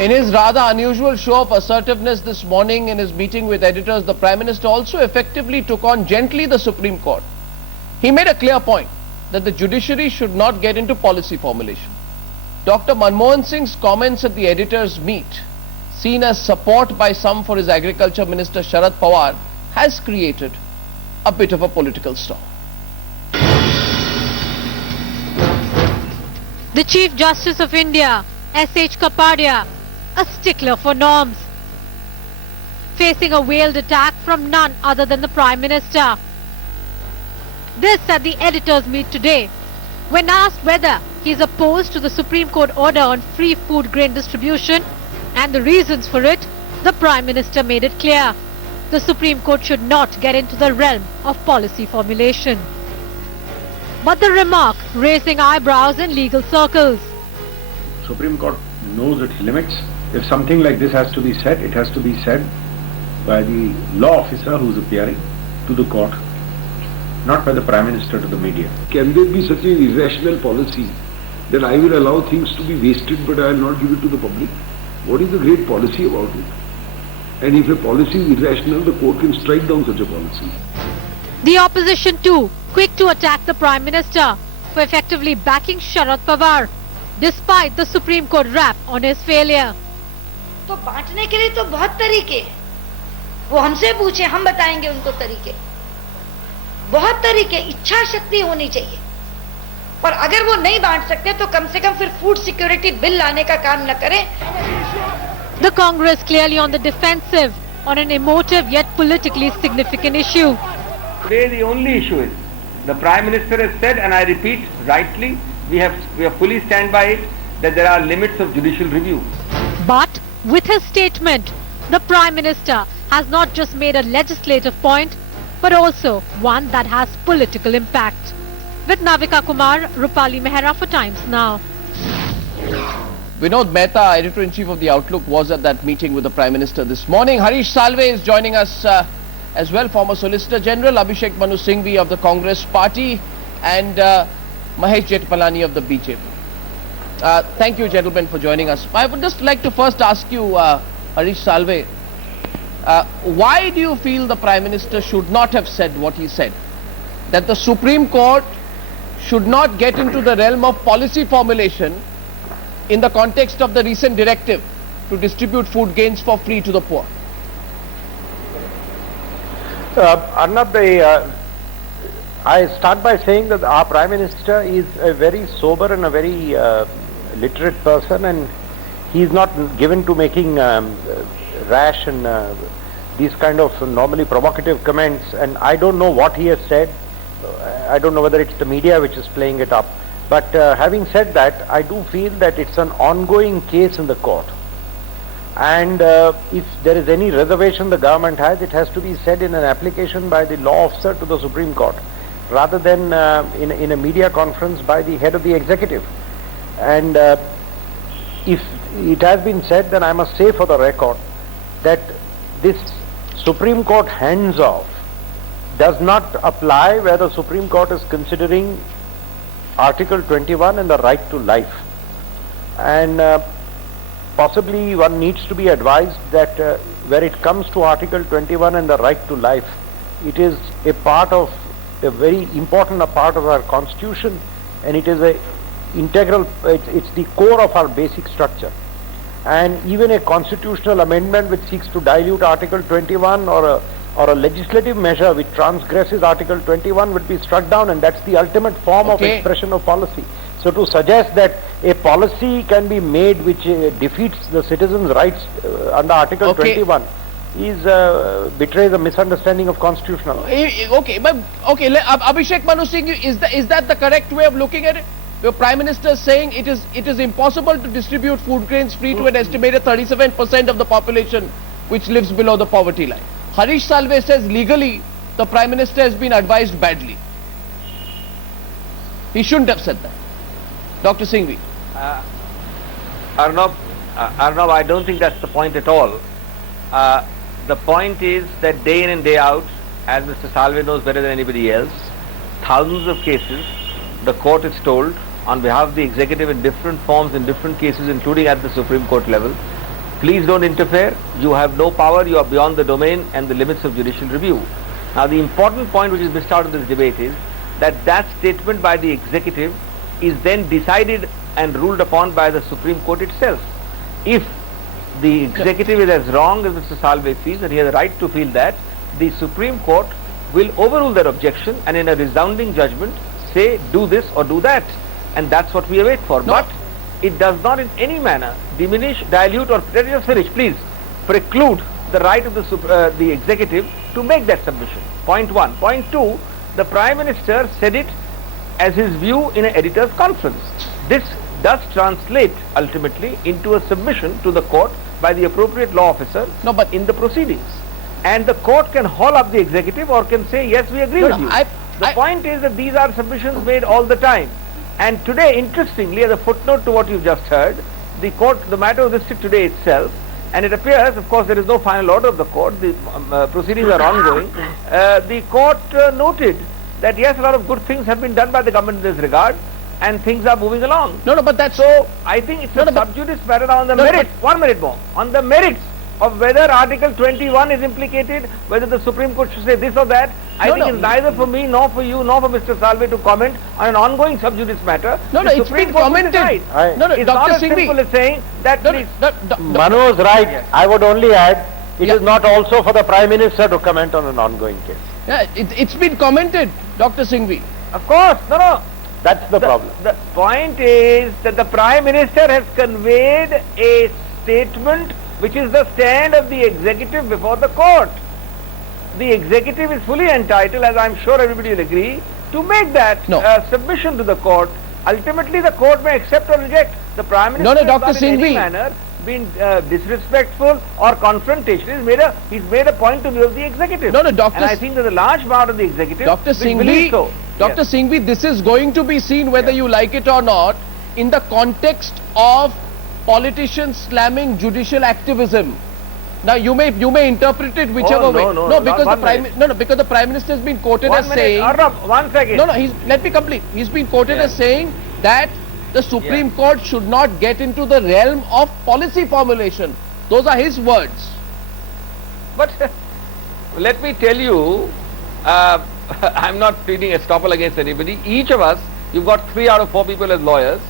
In his rather unusual show of assertiveness this morning in his meeting with editors, the Prime Minister also effectively took on gently the Supreme Court. He made a clear point that the judiciary should not get into policy formulation. Dr. Manmohan Singh's comments at the editors' meet, seen as support by some for his Agriculture Minister Sharad Pawar, has created a bit of a political storm. The Chief Justice of India, S.H. Kapadia, a stickler for norms, facing a veiled attack from none other than the Prime Minister. This at the editors' meet today. When asked whether he is opposed to the Supreme Court order on free food grain distribution and the reasons for it, the Prime Minister made it clear the Supreme Court should not get into the realm of policy formulation. But the remark raising eyebrows in legal circles. Supreme Court knows its limits. If something like this has to be said, it has to be said by the law officer who is appearing to the court, not by the Prime Minister to the media. Can there be such an irrational policy that I will allow things to be wasted but I will not give it to the public? What is the great policy about it? And if a policy is irrational, the court can strike down such a policy. The opposition too, quick to attack the Prime Minister for effectively backing Sharad Pawar, despite the Supreme Court rap on his failure. तो बांटने के लिए तो बहुत तरीके, वो हमसे पूछे, हम बताएंगे उनको तरीके, बहुत तरीके, इच्छा शक्ति होनी चाहिए। पर अगर वो नहीं बांट सकते तो कम से कम फिर फूड सिक्योरिटी बिल लाने का काम न करें। The Congress clearly on the defensive on an emotive yet politically significant issue. Today the only issue is the Prime Minister has said, and I repeat rightly, we have fully stand by it, that there are limits of judicial review. But with his statement, the Prime Minister has not just made a legislative point, but also one that has political impact. With Navika Kumar, Rupali Mehra for Times Now. Vinod Mehta, Editor-in-Chief of The Outlook, was at that meeting with the Prime Minister this morning. Harish Salve is joining us as well, former Solicitor General, Abhishek Manu Singhvi of the Congress Party, and Mahesh Jetpalani of the BJP. Thank you, gentlemen, for joining us. I would just like to first ask you, Harish Salve, why do you feel the Prime Minister should not have said what he said? That the Supreme Court should not get into the realm of policy formulation in the context of the recent directive to distribute food grains for free to the poor? Arnab, I start by saying that our Prime Minister is a very sober and a very literate person, and he is not given to making rash and these kind of normally provocative comments, and I don't know what he has said. I don't know whether it's the media which is playing it up. But having said that, I do feel that it's an ongoing case in the court. And if there is any reservation the government has, it has to be said in an application by the law officer to the Supreme Court, rather than in a media conference by the head of the executive. And if it has been said, then I must say for the record that this Supreme Court hands-off does not apply where the Supreme Court is considering Article 21 and the right to life. And possibly one needs to be advised that where it comes to Article 21 and the right to life, it is a part of a very important part of our Constitution, and it is a integral, it's the core of our basic structure. And even a constitutional amendment which seeks to dilute Article 21 or a legislative measure which transgresses Article 21 would be struck down, and that's the ultimate form of expression of policy. So to suggest that a policy can be made which defeats the citizens' rights under Article 21 is betrays a misunderstanding of constitutional law. Abhishek Manu Singh, is that the correct way of looking at it? The Prime Minister is saying it is impossible to distribute food grains free to an estimated 37% of the population which lives below the poverty line. Harish Salve says legally the Prime Minister has been advised badly. He shouldn't have said that. Dr. Singhvi. Arnab, I don't think that's the point at all. The point is that day in and day out, as Mr. Salve knows better than anybody else, thousands of cases, the court is told on behalf of the executive in different forms, in different cases, including at the Supreme Court level, please don't interfere, you have no power, you are beyond the domain and the limits of judicial review. Now the important point which is missed out of this debate is that that statement by the executive is then decided and ruled upon by the Supreme Court itself. If the executive is as wrong as Mr. Salve feels, and he has a right to feel that, the Supreme Court will overrule their objection and in a resounding judgment say do this or do that, and that's what we await for. No. But it does not in any manner diminish, dilute or, let me just finish please, preclude the right of the executive to make that submission. Point one. Point two, the Prime Minister said it as his view in an editor's conference. This does translate ultimately into a submission to the court by the appropriate law officer in the proceedings. And the court can haul up the executive or can say, yes, we agree with you. The point is that these are submissions made all the time. And today, interestingly, as a footnote to what you've just heard, the court, the matter was listed today itself, and it appears, of course, there is no final order of the court, the proceedings are ongoing. The court noted that yes, a lot of good things have been done by the government in this regard, and things are moving along. But that's... So, I think it's a sub judice matter on the merits, 1 minute more, on the merits of whether Article 21 is implicated, whether the Supreme Court should say this or that. I think it's neither for me, nor for you, nor for Mr. Salve to comment on an ongoing sub judice matter. It's been commented. It's Dr. not as Singhvi. simple as saying that please. Manu is right. Yes. I would only add, it is not also for the Prime Minister to comment on an ongoing case. Yeah, it's been commented, Dr. Singhvi. Of course, no. That's the problem. The point is that the Prime Minister has conveyed a statement which is the stand of the executive before the court. The executive is fully entitled, as I'm sure everybody will agree, to make that submission to the court. Ultimately, the court may accept or reject. The Prime Minister has not in any manner been disrespectful or confrontational. He's made a point of view of the executive. And I think that the large part of the executive Dr. Singhvi, so. Dr. Singhvi, this is going to be seen whether you like it or not in the context of politicians slamming judicial activism. Now you may interpret it whichever way. Because the Prime Minister has been quoted as saying. Arnab, 1 second. Let me complete. He's been quoted as saying that the Supreme Court should not get into the realm of policy formulation. Those are his words. But let me tell you, I'm not pleading estoppel against anybody. Each of us, you've got 3 out of 4 people as lawyers,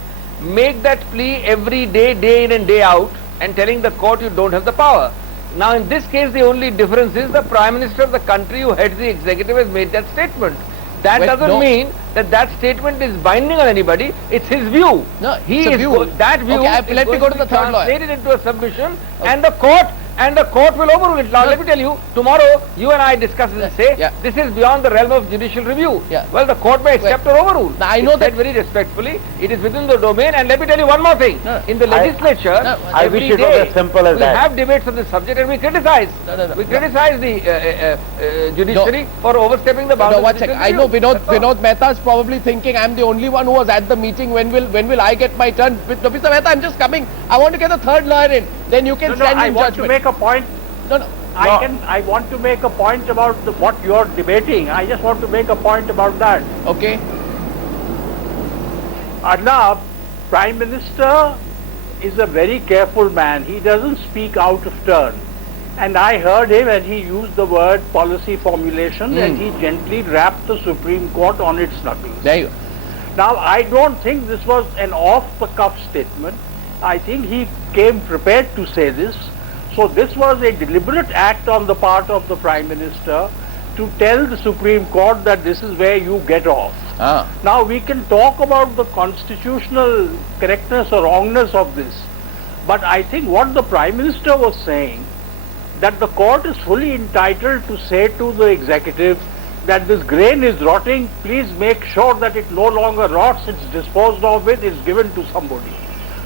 make that plea every day, day in and day out, and telling the court you don't have the power. Now in this case, the only difference is the Prime Minister of the country who heads the executive has made that statement. That doesn't mean that that statement is binding on anybody. It's his view. No, that view let me go to the third lawyer. Translated into a submission, and the court will overrule it. Now let me tell you, tomorrow you and I discuss this and say this is beyond the realm of judicial review. Well, the court may accept or overrule. Now, I know that very respectfully, it is within the domain. And let me tell you one more thing: in the legislature, I wish it was as simple as that. We have debates on this subject, and we criticize. We criticize the judiciary for overstepping the boundaries. No, 1 second. I know Vinod Mehta is probably thinking I'm the only one who was at the meeting. When will I get my turn? Mr. Mehta, I'm just coming. I want to get a third lawyer in. Then you can stand in judgment. I want to make a point. I want to make a point about what you are debating. I just want to make a point about that. Okay. Arnab, Prime Minister is a very careful man. He doesn't speak out of turn. And I heard him and he used the word policy formulation and he gently rapped the Supreme Court on its knuckles. There you go. Now, I don't think this was an off-the-cuff statement. I think he came prepared to say this. So this was a deliberate act on the part of the Prime Minister to tell the Supreme Court that this is where you get off. Now we can talk about the constitutional correctness or wrongness of this, but I think what the Prime Minister was saying, that the court is fully entitled to say to the executive that this grain is rotting, please make sure that it no longer rots, it's disposed of with, it's given to somebody.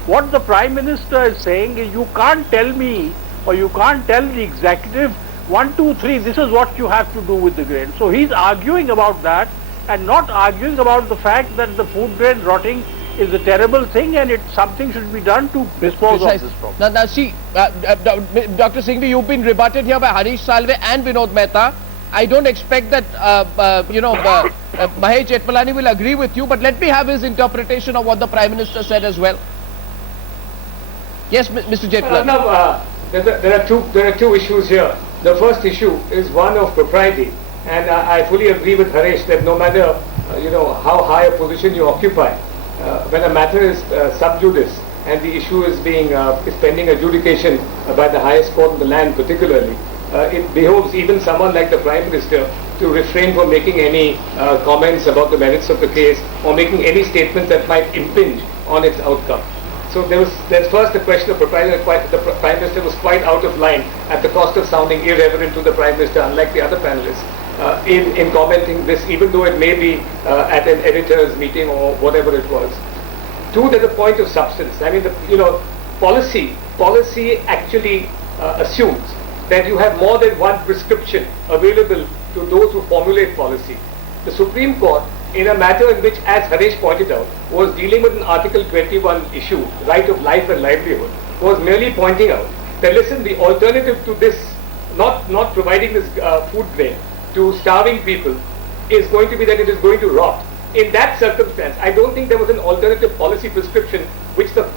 What the Prime Minister is saying is you can't tell me or you can't tell the executive 1, 2, 3, this is what you have to do with the grain. So he's arguing about that and not arguing about the fact that the food grain rotting is a terrible thing and something should be done to dispose of this problem. Now see, Dr. Singhvi, you've been rebutted here by Harish Salve and Vinod Mehta. I don't expect that, Mahesh Jethmalani will agree with you, but let me have his interpretation of what the Prime Minister said as well. Yes, Mr. Jethmalani. There are two issues here. The first issue is one of propriety, and I fully agree with Harish that no matter how high a position you occupy, when a matter is sub judice and the issue is pending adjudication by the highest court in the land, particularly, it behoves even someone like the Prime Minister to refrain from making any comments about the merits of the case or making any statements that might impinge on its outcome. So there's first the question of propriety. The Prime Minister was quite out of line at the cost of sounding irreverent to the Prime Minister, unlike the other panelists, in commenting this, even though it may be at an editor's meeting or whatever it was. Two, there's a point of substance. I mean, policy actually assumes that you have more than one prescription available to those who formulate policy. The Supreme Court, in a matter in which, as Harish pointed out, was dealing with an Article 21 issue, right of life and livelihood, was merely pointing out that, listen, the alternative to this, not providing this food grain to starving people, is going to be that it is going to rot. In that circumstance, I don't think there was an alternative policy prescription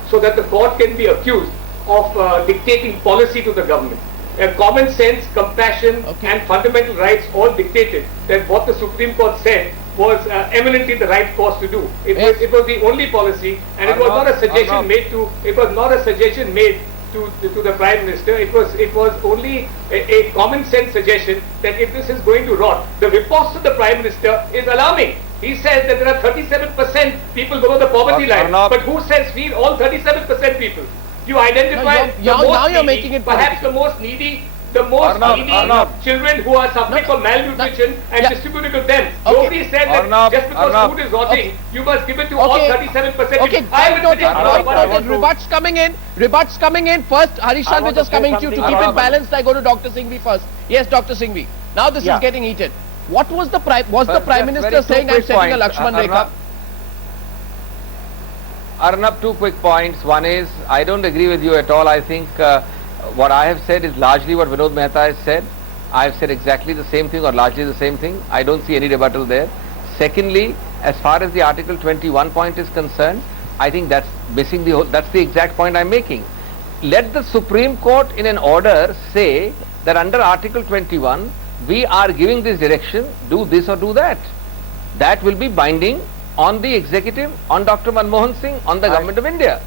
so that the court can be accused of dictating policy to the government. Common sense, compassion, and fundamental rights all dictated that what the Supreme Court said was eminently the right course to do. It was the only policy, and it was not a suggestion made to. It was not a suggestion made to the Prime Minister. It was only a common sense suggestion that if this is going to rot, the response to the Prime Minister is alarming. He says that there are 37% people below the poverty line, but who says feed all 37% people? You identify perhaps the most needy children who are suffering from malnutrition and distribute it to them. Nobody said that just because food is rotting, you must give it to all 37%. Okay, Rebuts coming in. First, Harish Salve just coming to you. To keep it balanced, I go to Dr. Singhvi first. Yes, Dr. Singhvi. Now this is getting heated. What was the Prime Minister saying? I'm setting a Lakshman Rekha. Arnab, 2 quick points. One is, I don't agree with you at all. I think what I have said is largely what Vinod Mehta has said. I have said exactly the same thing or largely the same thing. I don't see any rebuttal there. Secondly, as far as the Article 21 point is concerned, I think that's missing that's the exact point I'm making. Let the Supreme Court in an order say that under Article 21, we are giving this direction, do this or do that. That will be binding on the executive, on Dr. Manmohan Singh, on the government of India.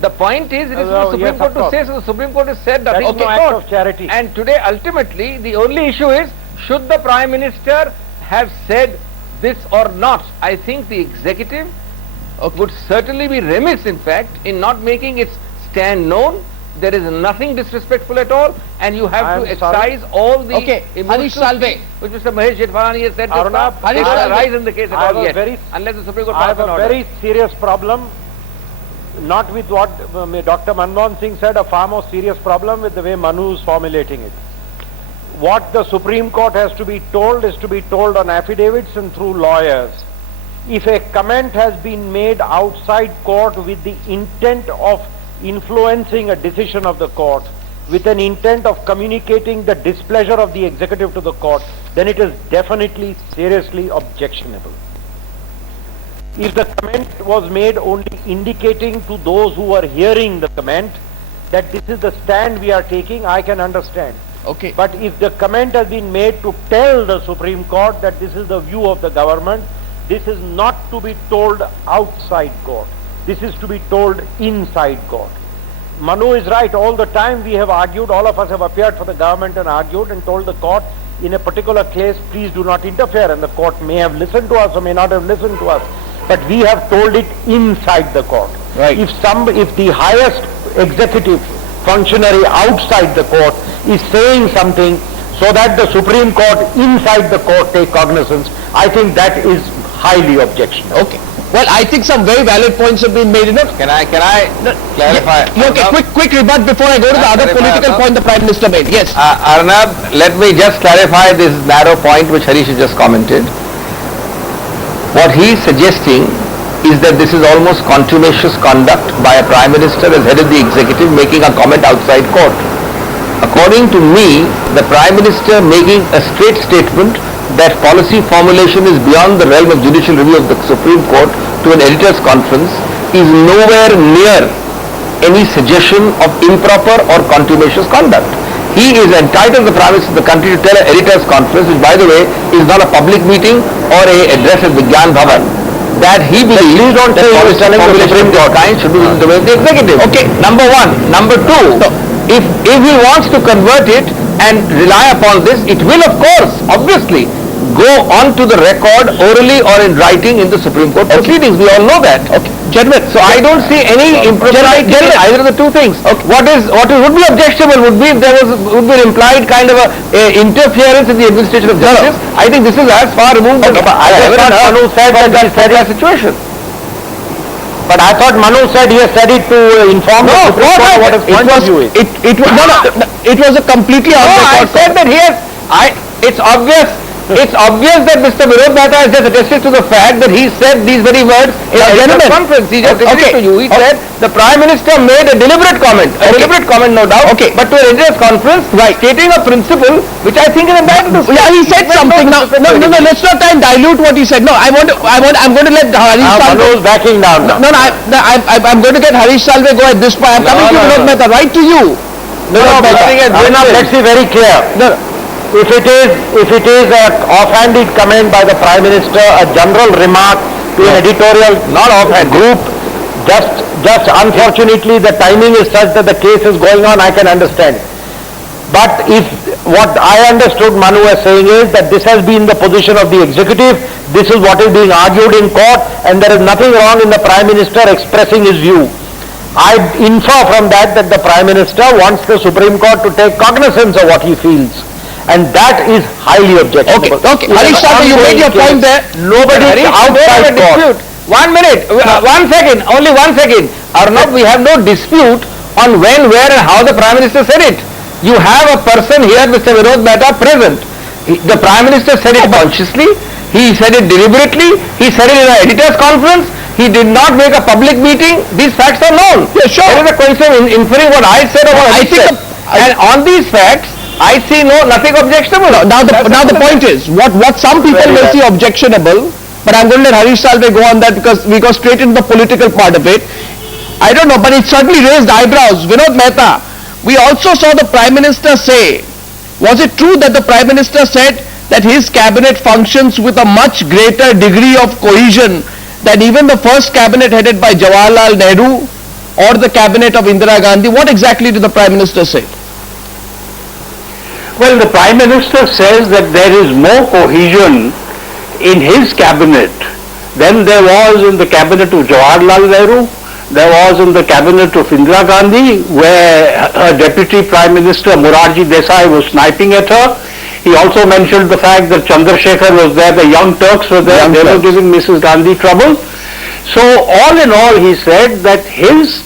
The point is, it is for the Supreme Court to say, so the Supreme Court has said that no act of charity. And today, ultimately, the only issue is, should the Prime Minister have said this or not? I think the executive would certainly be remiss, in fact, in not making its stand known. There is nothing disrespectful at all, and you have to excise all the emotional which Mr. Mahesh Jethwani has said arise in the case at all yet, unless the Supreme Court passes an order. I have a very serious problem, not with what Dr. Manmohan Singh said, a far more serious problem with the way Manu is formulating it. What the Supreme Court has to be told is to be told on affidavits and through lawyers. If a comment has been made outside court with the intent of influencing a decision of the court, with an intent of communicating the displeasure of the executive to the court, then it is definitely seriously objectionable. If the comment was made only indicating to those who are hearing the comment that this is the stand we are taking, I can understand. Okay. But if the comment has been made to tell the Supreme Court that this is the view of the government, this is not to be told outside court. This is to be told inside court. Manu is right. All the time we have argued, all of us have appeared for the government and argued and told the court in a particular case, please do not interfere, and the court may have listened to us or may not have listened to us. But we have told it inside the court. Right. If the highest executive functionary outside the court is saying something so that the Supreme Court inside the court take cognizance, I think that is highly objectionable. Okay. Well, I think some very valid points have been made. Can I clarify? Okay, quick rebut before I go to the other political point the Prime Minister made. Yes. Arnab, let me just clarify this narrow point which Harish has just commented. What he is suggesting is that this is almost contumacious conduct by a Prime Minister as head of the executive making a comment outside court. According to me, the Prime Minister making a straight statement that policy formulation is beyond the realm of judicial review of the Supreme Court to an editors' conference is nowhere near any suggestion of improper or contumacious conduct. He is entitled, the Prime Minister of the country, to tell an editors' conference, which by the way is not a public meeting or a address at Vigyan Bhavan, that he believes please don't that policy formulation of this kind should be in the way of the executive. Okay, number one. Number two, if he wants to convert it and rely upon this, it will of course, obviously, go on to the record orally or in writing in the Supreme Court proceedings. We all know that. Okay. Gentlemen, so I don't see any impropriety in either of the two things. Okay. What would be objectionable would be if there would be an implied kind of a interference in the administration of justice. I think this is as far removed as I ever heard Manu said that situation. But I thought Manu said he has said it to inform the Supreme Court what his point of view is. It was a completely on record. I said that it's obvious that Mr. Vinod Mehta has just attested to the fact that he said these very words in a conference. He just admitted to you. He said the Prime Minister made a deliberate comment, no doubt, but to an editors' conference, stating a principle which I think is entitled to. Yeah, he said something. No, let's not try and dilute what he said. No, I'm going to let Harish Salve. Manu is backing down now. No, I'm going to get Harish Salve go at this point. I'm coming to Vinod Mehta, right to you. Let's be very clear. If it is an offhanded comment by the Prime Minister, a general remark to an editorial, not offhand group, just unfortunately the timing is such that the case is going on, I can understand. But if what I understood Manu was saying is that this has been the position of the executive, this is what is being argued in court, and there is nothing wrong in the Prime Minister expressing his view. I infer from that the Prime Minister wants the Supreme Court to take cognizance of what he feels. And that is highly objectionable. Okay. Harish Salve, you made your point there. Nobody is outside court. 1 minute, 1 second, only 1 second. Arnab, we have no dispute on when, where and how the Prime Minister said it. You have a person here, Mr. Vinod Mehta, present. The Prime Minister said it consciously, he said it deliberately, he said it in an editor's conference, he did not make a public meeting. These facts are known. Yeah, sure. There is a question in inferring what I said or what I said. And on these facts, I see nothing objectionable. Now the point is, what some people may see objectionable, but I'm going to let Harish Salve go on that because we go straight into the political part of it. I don't know, but it certainly raised eyebrows. Vinod Mehta, we also saw the Prime Minister say, was it true that the Prime Minister said that his cabinet functions with a much greater degree of cohesion than even the first cabinet headed by Jawaharlal Nehru or the cabinet of Indira Gandhi? What exactly did the Prime Minister say? Well, the Prime Minister says that there is more cohesion in his cabinet than there was in the cabinet of Jawaharlal Nehru, there was in the cabinet of Indira Gandhi, where her Deputy Prime Minister Morarji Desai was sniping at her. He also mentioned the fact that Chandrasekhar was there, the Young Turks were there, they were giving Mrs. Gandhi trouble. So all in all, he said that his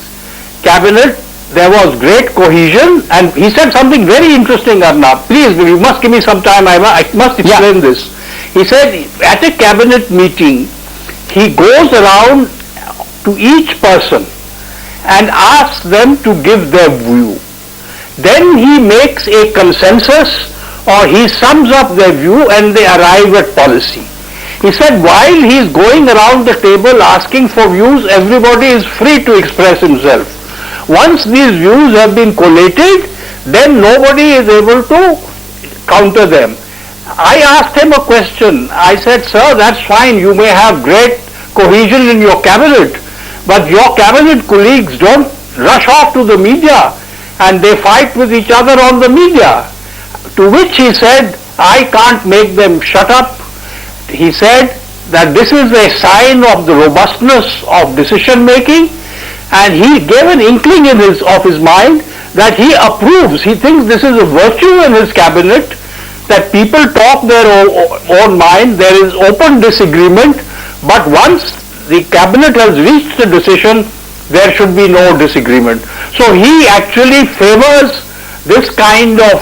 cabinet, there was great cohesion, and he said something very interesting, Arnab. Please, you must give me some time, I must explain this. He said at a cabinet meeting, he goes around to each person and asks them to give their view. Then he makes a consensus or he sums up their view and they arrive at policy. He said while he is going around the table asking for views, everybody is free to express himself. Once these views have been collated, then nobody is able to counter them. I asked him a question. I said, sir, that's fine. You may have great cohesion in your cabinet, but your cabinet colleagues don't rush off to the media and they fight with each other on the media. To which he said, I can't make them shut up. He said that this is a sign of the robustness of decision making. And he gave an inkling of his mind that he approves. He thinks this is a virtue in his cabinet, that people talk their own mind, there is open disagreement, but once the cabinet has reached a decision, there should be no disagreement. So he actually favors this kind of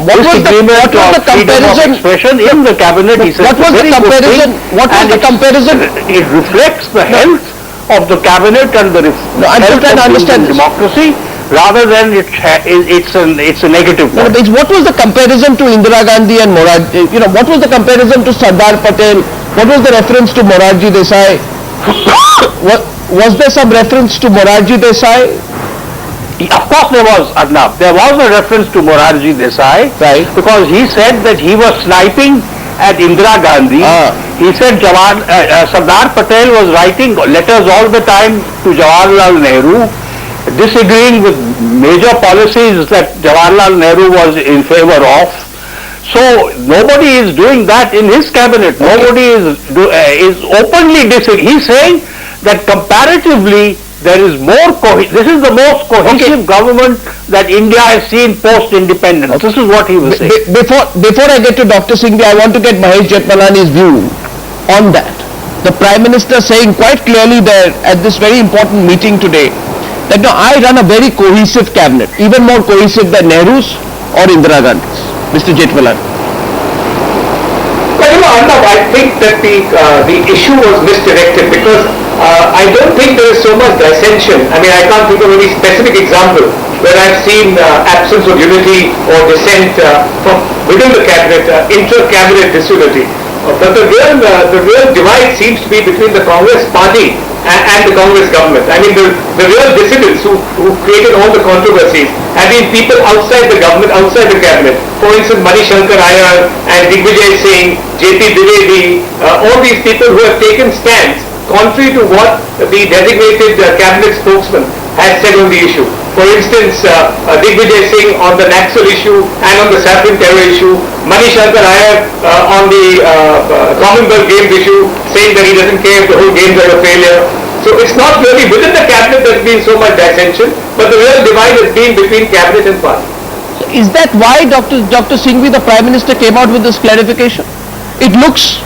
disagreement or freedom of expression in the cabinet. He says what was the comparison? What was the comparison? It reflects the health of the cabinet and the democracy, rather than it's a negative point. What was the comparison to Indira Gandhi and Morarji? What was the comparison to Sardar Patel? What was the reference to Morarji Desai? Was there some reference to Morarji Desai? Of course there was, Arnab. There was a reference to Morarji Desai. Right. Because he said that he was sniping at Indira Gandhi. He said Sardar Patel was writing letters all the time to Jawaharlal Nehru, disagreeing with major policies that Jawaharlal Nehru was in favor of. So nobody is doing that in his cabinet. Nobody is openly disagreeing. He's saying that comparatively there is more this is the most cohesive government that India has seen post-independence. This is what he was saying. Before I get to Dr. Singhvi, I want to get Mahesh Jethmalani's view on that. The Prime Minister saying quite clearly there at this very important meeting today that no, I run a very cohesive cabinet, even more cohesive than Nehru's or Indira Gandhi's. Mr. Jethmalani. Well, Arnab, I think that the issue was misdirected because I don't think there is so much dissension. I mean, I can't think of any specific example where I've seen absence of unity or dissent from within the cabinet, inter-cabinet disunity. But the real divide seems to be between the Congress party and the Congress government. I mean, the real dissidents who created all the controversies have been people outside the government, outside the cabinet. For instance, Manishankar Ayar and Digvijay Singh, J.P. Dwivedi, all these people who have taken stands contrary to what the designated cabinet spokesman has said on the issue. For instance, Digvijay Singh on the Naxal issue and on the Saffron terror issue, Manishankar Ayar on the Commonwealth Games issue, saying that he doesn't care if the whole games are a failure. So it's not really within the cabinet there's been so much dissension, but the real divide has been between cabinet and party. So is that why Dr. Singhvi, the Prime Minister, came out with this clarification? It looks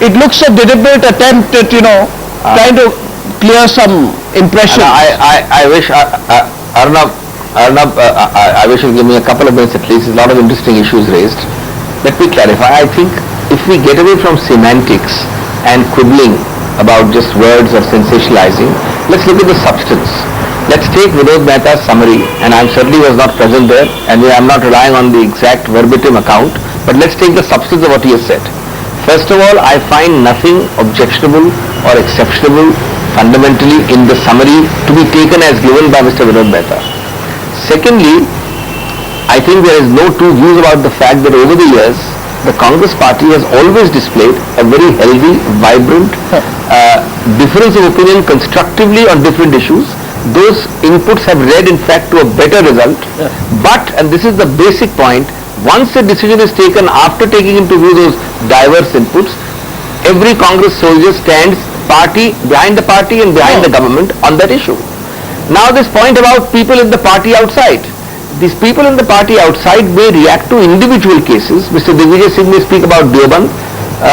a deliberate attempt at, trying to clear some impression. I wish, Arnab, I wish you'll give me a couple of minutes at least. There's a lot of interesting issues raised. Let me clarify. I think if we get away from semantics and quibbling about just words or sensationalizing, let's look at the substance. Let's take Vinod Mehta's summary, and I certainly was not present there, and I'm not relying on the exact verbatim account, but let's take the substance of what he has said. First of all, I find nothing objectionable or exceptional fundamentally in the summary to be taken as given by Mr. Vinod Mehta. Secondly, I think there is no two views about the fact that over the years, the Congress party has always displayed a very healthy, vibrant difference of opinion constructively on different issues. Those inputs have led in fact to a better result. But, and this is the basic point, once a decision is taken after taking into view those diverse inputs, every Congress soldier stands behind the party and behind the government on that issue. Now this point about people in the party outside. These people in the party outside may react to individual cases. Mr. Digvijay Singh may speak about Deoband.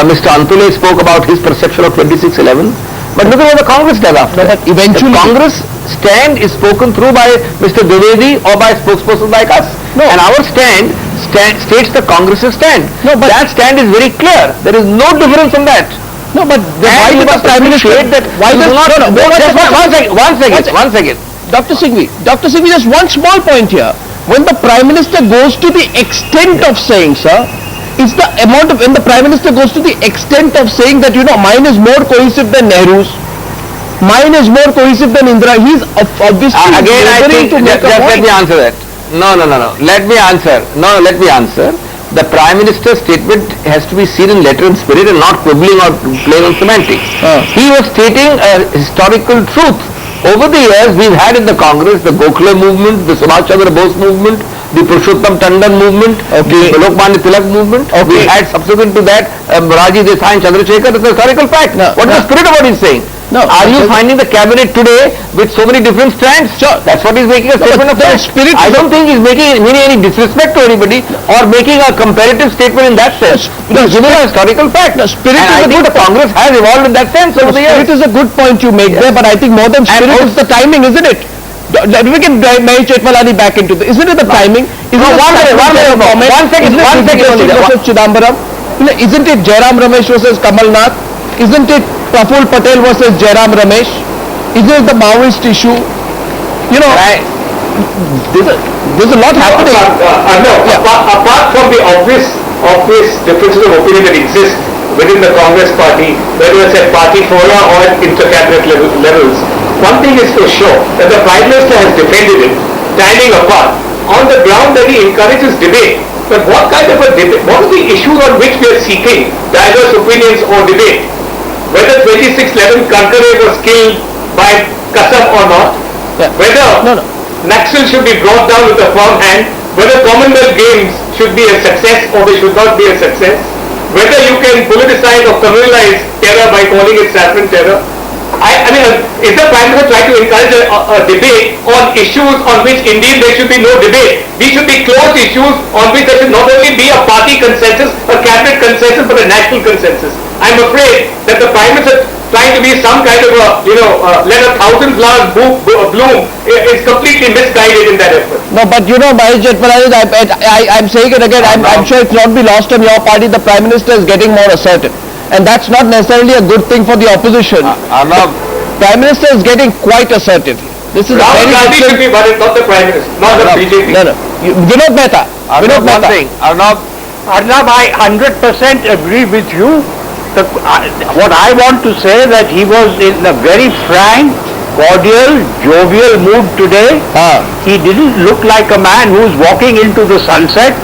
Mr. Antule spoke about his perception of 2611. But look at what the Congress does after that. Eventually, the Congress stand is spoken through by Mr. Dwivedi or by spokespersons like us. No. And our stand states the Congress's stand. No, but that stand is very clear. There is no difference on that. No, but why did the Prime Minister that? Why does not? One second. Dr. Singhvi, just one small point here. When the Prime Minister goes to the extent of saying, sir, it's the amount of, when the Prime Minister goes to the extent of saying that, mine is more cohesive than Nehru's, mine is more cohesive than Indira, he's obviously again I think, let me answer that. No. Let me answer. The Prime Minister's statement has to be seen in letter and spirit and not quibbling or playing on semantics. He was stating a historical truth. Over the years, we've had in the Congress the Gokhale movement, the Subhash Chandra Bose movement, the Purushottam Tandon movement, the Lokmanya Tilak movement. We had subsequent to that Morarji Desai and Chandrasekhar. It's a historical fact. What is the spirit of what he's saying? Are you finding the cabinet today with so many different strands? Sure. That's what he's making a statement of fact. I don't think he's meaning any disrespect to anybody or making a comparative statement in that sense. He's giving a historical fact. And I think the Congress has evolved in that sense over the years. Spirit is a good point you make there, but I think more than spirit is the timing, isn't it? We can drive Mahesh Jethmalani back into this. Isn't it the timing? Isn't it Jairam Ramesh versus Kamal Nath? Isn't it Praful Patel versus Jairam Ramesh? Isn't it the Maoist issue? There's a lot happening. Apart from the obvious differences of opinion that exist within the Congress party, whether it's at party fora or at inter-cabinet levels, one thing is for sure, that the Prime Minister has defended it, standing apart, on the ground that he encourages debate. But what kind of a debate, what are the issues on which we are seeking diverse opinions or debate? Whether 2611 Kankare was killed by Kasam or not, whether Naxal should be brought down with a firm hand, whether Commonwealth Games should be a success or they should not be a success, whether you can politicize or criminalize terror by calling it saffron terror. I mean, is the Prime Minister trying to encourage a debate on issues on which indeed there should be no debate? These should be closed issues on which there should not only be a party consensus, a cabinet consensus, but a national consensus. I'm afraid that the Prime Minister trying to be some kind of a, let a thousand flowers bloom is completely misguided in that effort. No, but Mahesh Jethmalani, I'm saying it again, I'm sure it's not be lost on your party, the Prime Minister is getting more assertive. And that's not necessarily a good thing for the opposition. Prime Minister is getting quite assertive. This is Rahul Gandhi should be worried, not the Prime Minister, not the BJP. No. Vinod Mehta. Arnab, I 100% agree with you. What I want to say that he was in a very frank, cordial, jovial mood today. He didn't look like a man who's walking into the sunset.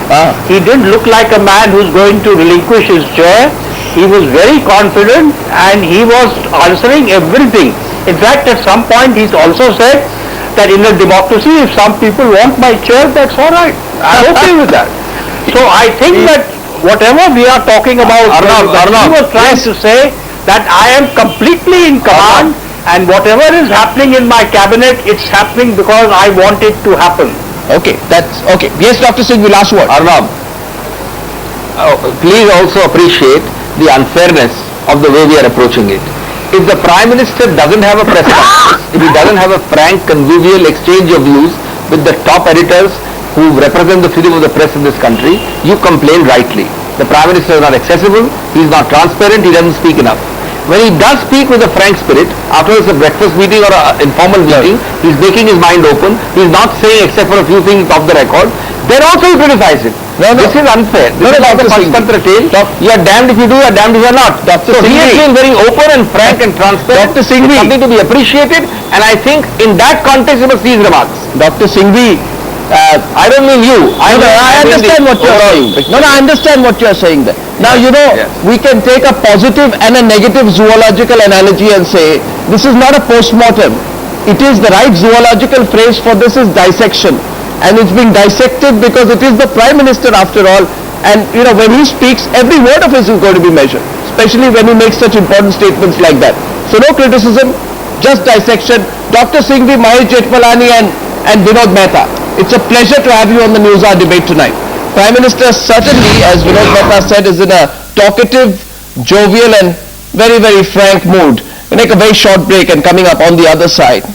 He didn't look like a man who's going to relinquish his chair. He was very confident and he was answering everything. In fact, at some point he's also said that in a democracy, if some people want my chair, that's all right. I'm okay with that. So I think that whatever we are talking about, he was trying to say that I am completely in command and whatever is happening in my cabinet, it's happening because I want it to happen. Okay, that's okay. Yes, Dr. Singh, the last word. Arnab, please also appreciate the unfairness of the way we are approaching it. If the Prime Minister doesn't have a press conference, if he doesn't have a frank, convivial exchange of views with the top editors who represent the freedom of the press in this country, you complain rightly. The Prime Minister is not accessible, he is not transparent, he doesn't speak enough. When he does speak with a frank spirit, after it's a breakfast meeting or an informal meeting, he's making his mind open, he's not saying except for a few things off the record, then also you criticize it. This is unfair. This is like the Panchtantra tale. You are damned if you do, you are damned if you are not. So he has been very open and frank and transparent. Dr. Singhvi, something to be appreciated, and I think in that context you must see his remarks. Dr. Singhvi, I don't mean you. I understand what you're saying. No, I understand what you're saying there. Now, we can take a positive and a negative zoological analogy and say, this is not a post-mortem. It is the right zoological phrase for this is dissection. And it's being dissected because it is the Prime Minister after all. And, when he speaks, every word of his is going to be measured. Especially when he makes such important statements like that. So no criticism, just dissection. Dr. Singhvi, Mahesh Jethmalani and Vinod Mehta. It's a pleasure to have you on the News Hour debate tonight. Prime Minister certainly, as Vinod Mehta said, is in a talkative, jovial and very, very frank mood. We'll take a very short break and coming up on the other side.